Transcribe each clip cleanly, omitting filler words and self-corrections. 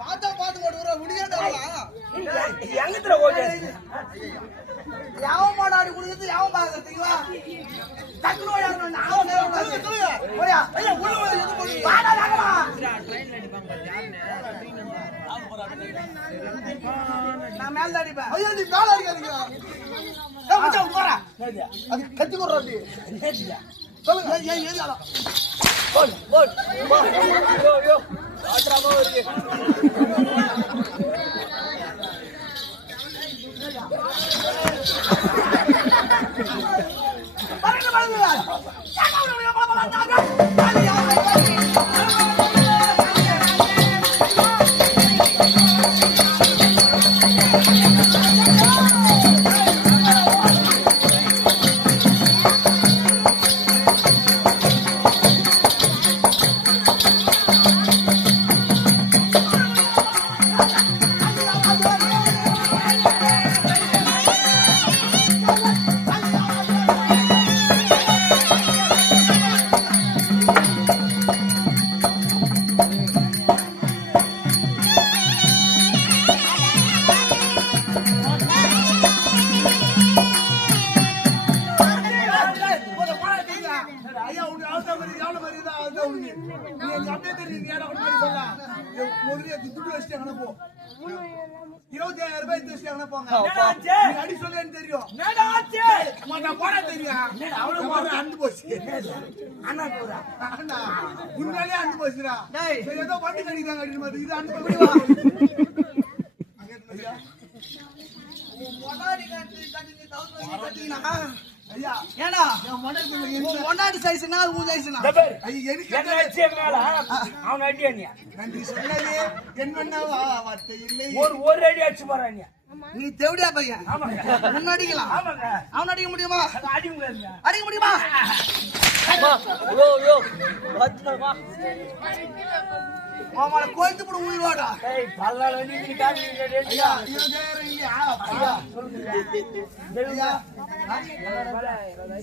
பாத்தா பாத்து போடுற முடியாதா எங்கத்துல ஓடு யாவன் மாடாடி குடிக்கிறது யாவன் பாக்குறதுங்களா டக்குனு ஓடியாரணும் நான் சொல்லுங்க ஓடியா ஐயா உள்ள ஓடி எது போடு வாடா வாடா ட்ரெயின்ல அடிப்பாங்க நான் மேல அடிப்பேன் ஐயா நீ மேல அடிக்காதீங்க ஏய் மச்சான் போறா அது கட்டி குறறாடி என்னடியா சொல்லுங்க ஏய் ஏறியாடா போடு போடு யோ யோ ஆட்ராமா வருது உண்மையிலே அண்டு போச்சுடா ஏதோ வண்டி கடிக்கிறாங்க அப்படின்னு இது அண்டு ஐயா ஏடா ஒன்னாடி சைஸ்னா உன் சைஸ்னா அவன் அடி நன்றி சொன்னது என்ன வார்த்தை இல்லை ஒரு அடி அடிச்சு போறான் நீ தேவடியா பையன் முன்ன அடிக்கலாம் அவன் அடிக்க முடியுமா அடிக்க முடியுமா அவனை கோய்த்து போட உயிர்வாடா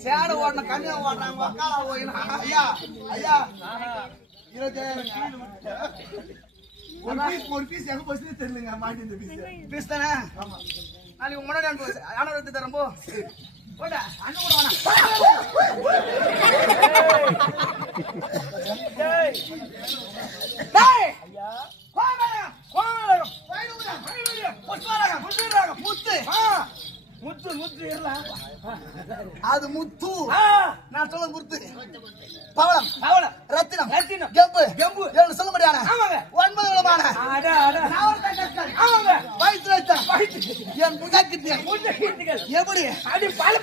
சேட ஓடன கம்மியா ஓடுறாங்க வக்காலா ஓயினா ஐயா ஐயா 20000 ஒரு பீஸ் எங்க போச்சுன்னு தெரியலங்க மாட்டி இந்த பீஸ் தானே ஆமா நாளைக்கு முன்னாடி ஆனா எடுத்து தரேன் போ போடா அண்ணா கூட டேய் டேய் ஐயா முத்து அது முத்து நான் சொல்ல முத்து பவளம் ரத்தினம் கெம்பு சொல்ல முடியாது 9 விதமான வயிற்று என் முகக்கிட்டிகள் எப்படி அடி பால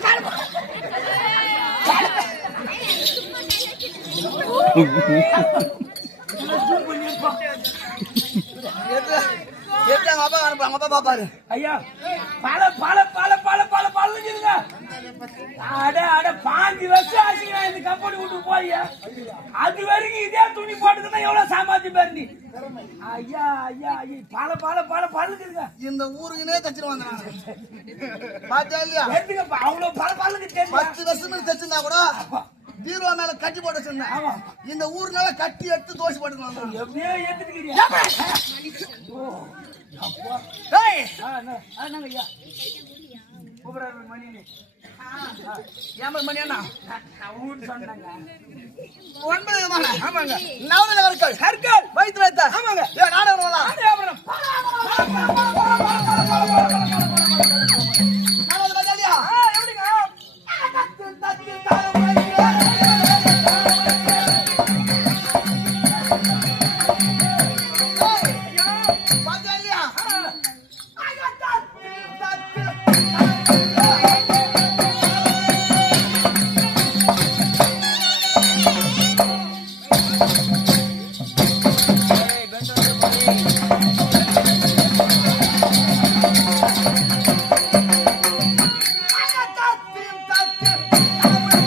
அப்பா பாப்பாரு ஐயா பல பல பல பல பல பல்லுங்க அட 5 வருஷம் ஆச்சுங்க இந்த கம்பெனி விட்டு போய் அது வரைக்கும் இதே துணி போட்டுதுன்னா எவ்வளவு சாமாத்தி பாரு நீ ஐயா ஐயா பல பல பல பல்லுங்க இந்த ஊருக்குனே தச்சிருவாங்க பாத்தா இல்லையா அவ்வளவு பல பல்லுக்கு 10 வருஷம் தச்சிருந்தா கூட பீரோ மேல கட்டி போட்டு வச்சிருந்தேன் இந்த ஊர்னால கட்டி எடுத்து தோசை போட்டுருவாங்க எப்படியே ஏத்துக்கிறியா மணி அண்ணா 9 விதமான ஆமாங்க 9 கற்கள் வைத்து வைத்தார் ஆமாங்க Hey,